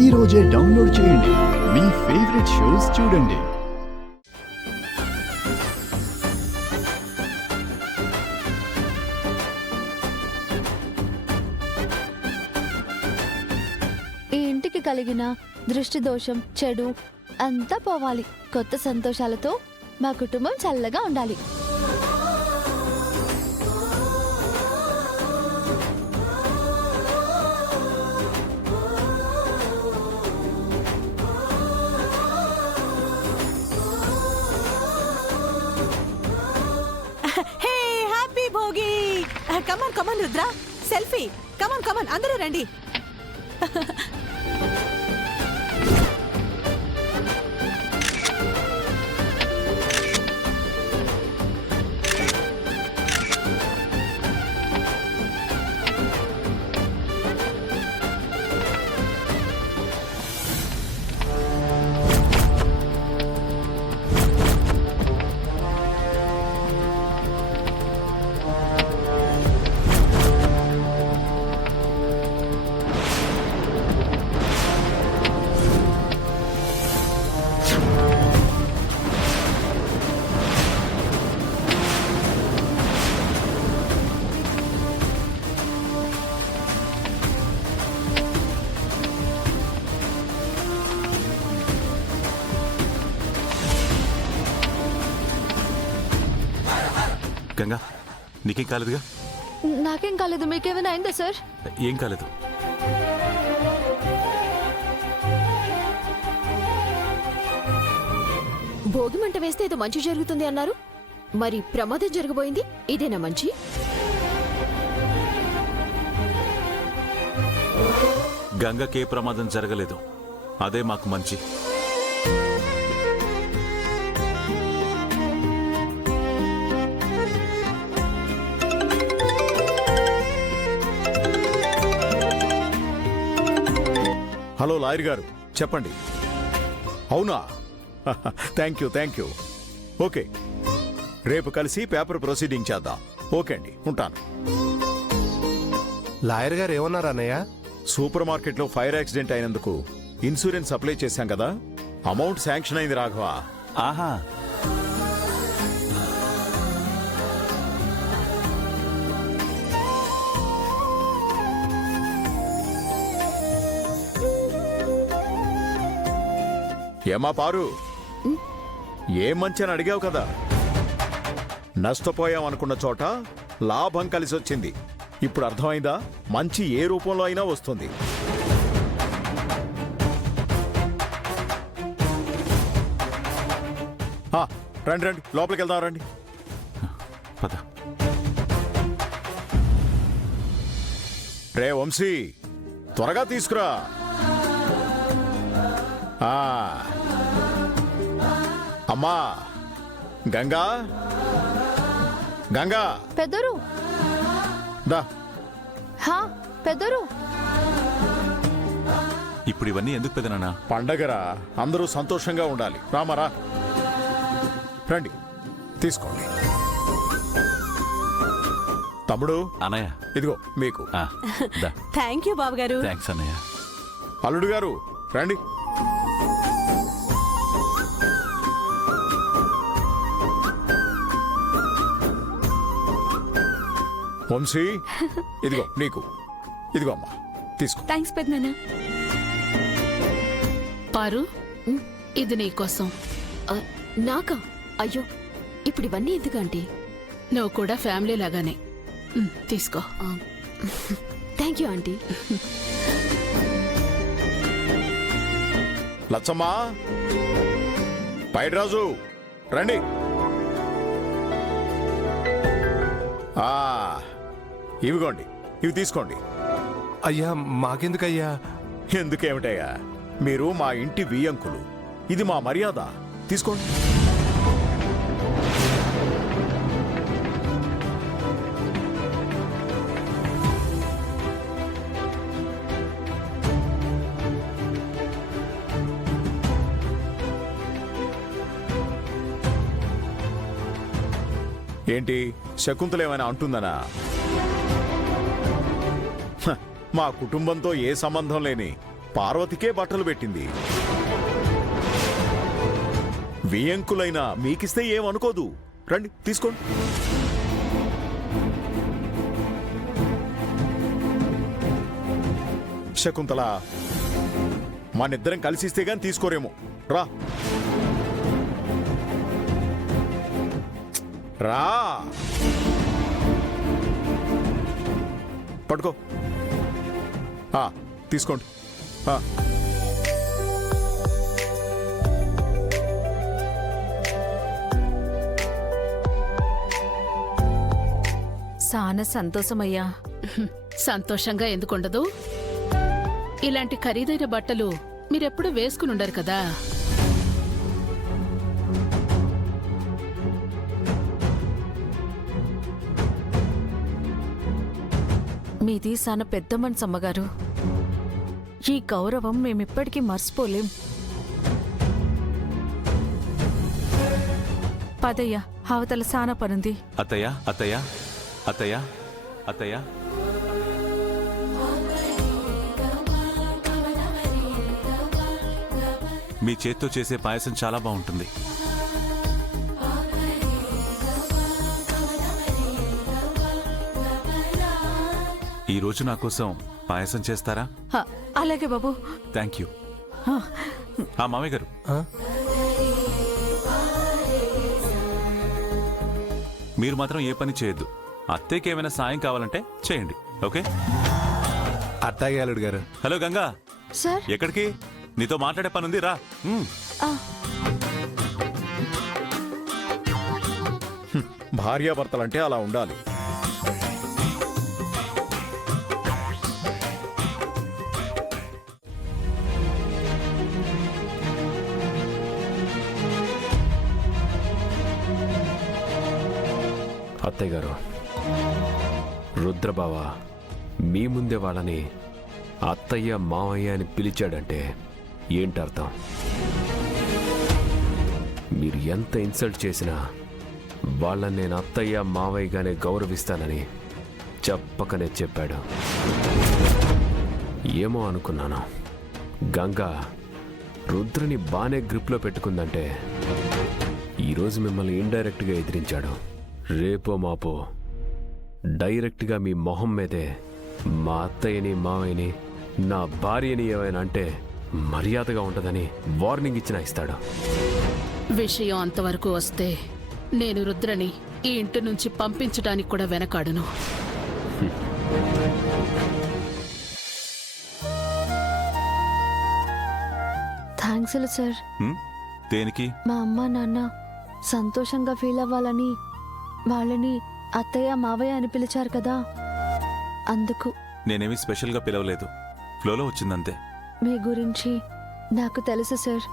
ఈ రోజే డౌన్లోడ్ చేయండి. మీ ఫేవరెట్ షోస్ చూడండి. ఈ ఇంటికి కలిగిన దృష్టి దోషం, చెడు అంతా పోవాలి. కొత్త సంతోషాలతో మా కుటుంబం చల్లగా ఉండాలి. కమాన్ కమాన్ రుద్ర, సెల్ఫీ. కమాన్ కమాన్ అందరూ రండి. గంగా, నీకేం కాలేదుగా? నాకేం కాలేదు. మీకేమైనా అయిందా సార్? ఏం కాలేదు. భోగి మంట వేస్తే ఏదో మంచి జరుగుతుంది అన్నారు. మరి ప్రమాదం జరగబోయింది. ఇదేనా మంచి? గంగకే ప్రమాదం జరగలేదు. అదే మాకు మంచి. హలో లాయర్ గారు, చెప్పండి. అవునా? Thank you. ఓకే, రేపు కలిసి పేపర్ ప్రొసీడింగ్ చేద్దాం. ఓకే అండి, ఉంటాను. లాయర్ గారు ఏమన్నారు అన్నయ్య? సూపర్ మార్కెట్లో ఫైర్ యాక్సిడెంట్ అయినందుకు ఇన్సూరెన్స్ అప్లై చేశాం కదా, అమౌంట్ శాంక్షన్ అయింది రాఘవ. ఆహా, ఏమా పారు, ఏం మంచి అని అడిగావు కదా. నష్టపోయామనుకున్న చోట లాభం కలిసి వచ్చింది. ఇప్పుడు అర్థమైందా? మంచి ఏ రూపంలో అయినా వస్తుంది. రండి రండి, లోపలికి వెళ్దాం రండి. పద. రే వంశీ, త్వరగా తీసుకురా. అమ్మా గంగా, గంగా పెద్దరు. దా. పెద్దరు, ఇప్పుడు ఇవన్నీ ఎందుకు పెదనాన్న? పండగరా, అందరూ సంతోషంగా ఉండాలి. రామరా, రండి తీసుకోండి. తమ్ముడు, అన్నయ్య, ఇదిగో మీకు. థ్యాంక్ యూ బాబు గారు. థ్యాంక్స్ అన్నయ్య. అల్లుడు గారు రండి. వంశీ, ఇదిగో నీకు. ఇదిగో అమ్మా, తీసుకో. థ్యాంక్స్ పెద్దనాన్న. పారు, ఇది నీకోసం. నాకా? అయ్యో, ఇప్పుడు ఇవన్నీ ఎందుకంటే? నువ్వు కూడా ఫ్యామిలీ లాగానే. తీసుకో. Thank you aunty. Lachchamma, Paidraju రండి. ఇవిగోండి, ఇవి తీసుకోండి. అయ్యా, మాకెందుకయ్యా? ఎందుకేమిటయ్యా, మీరు మా ఇంటి వియ్యంకులు. ఇది మా మర్యాద. తీసుకోండి. ఏంటి, శకుంతలేమైనా అంటుందనా? మా కుటుంబంతో ఏ సంబంధం లేని పార్వతికే బట్టలు పెట్టింది. వియంకులైనా మీకిస్తే ఏమనుకోదు. రండి తీసుకోండి. శకుంతల, మనిద్దరం కలిసిస్తే గాని తీసుకోరేమో. రా రా, పట్టుకో. తీసుకోండి. చాలా సంతోషమయ్యా. సంతోషంగా ఎందుకుండదు? ఇలాంటి ఖరీదైన బట్టలు మీరెప్పుడు వేసుకుని ఉండరు కదా. మీది చాలా పెద్ద మనసు అమ్మగారు. ఈ గౌరవం మేమిప్పటికీ మర్చిపోలేం. పదయ్య, అవతల సాన పనుంది. అత్తయ్య అత్తయ్య అత్తయ్య అత్తయ్య, మీ చేత్తో చేసే పాయసం చాలా బాగుంటుంది. ఈ రోజు నా కోసం పాయసం చేస్తారా? అలాగే బాబు. Thank you. మామయ్య గారు, మీరు మాత్రం ఏ పని చేయొద్దు. అత్తయ్యకి ఏమైనా సాయం కావాలంటే చేయండి, ఓకే? అట్టాగే అల్లుడు గారు. Hello Ganga, sir. ఎక్కడికి? నీతో మాట్లాడే పని ఉంది, రా. భార్యాభర్తలంటే అలా ఉండాలి. అత్తయ్య గారు, రుద్రబావ మీ ముందే వాళ్ళని అత్తయ్య మావయ్య అని పిలిచాడంటే ఏంటర్థం? మీరు ఎంత ఇన్సల్ట్ చేసినా వాళ్ళని నేను అత్తయ్య మావయ్యగానే గౌరవిస్తానని చెప్పకనే చెప్పాడు. ఏమో అనుకున్నాను, గంగా రుద్రని బానే గ్రిప్లో పెట్టుకుందంటే ఈరోజు మిమ్మల్ని ఇండైరెక్ట్గా ఎదిరించాడు. రేపో మాపో డైరెక్ట్గా మీ మొహం మీదే మా అత్తయ్యని మావయ్యని నా భార్యని ఏమైనా అంటే మర్యాదగా ఉంటుందని వార్నింగ్ ఇచ్చినా ఇస్తాడు. విషయం అంతవరకు వస్తే నేను రుద్రని ఈ ఇంటి నుంచి పంపించడానికి కూడా వెనకాడును. Thanks sir. దేనికి? మా అమ్మ నాన్న సంతోషంగా ఫీల్ అవ్వాలని వాళ్ళని అత్తయ్య మావయ్య అని పిలిచారు కదా, అందుకు. నేనేమి స్పెషల్గా పిలవలేదు, ఫ్లోలో వచ్చిందంతే. మీ గురించి నాకు తెలుసు సార్.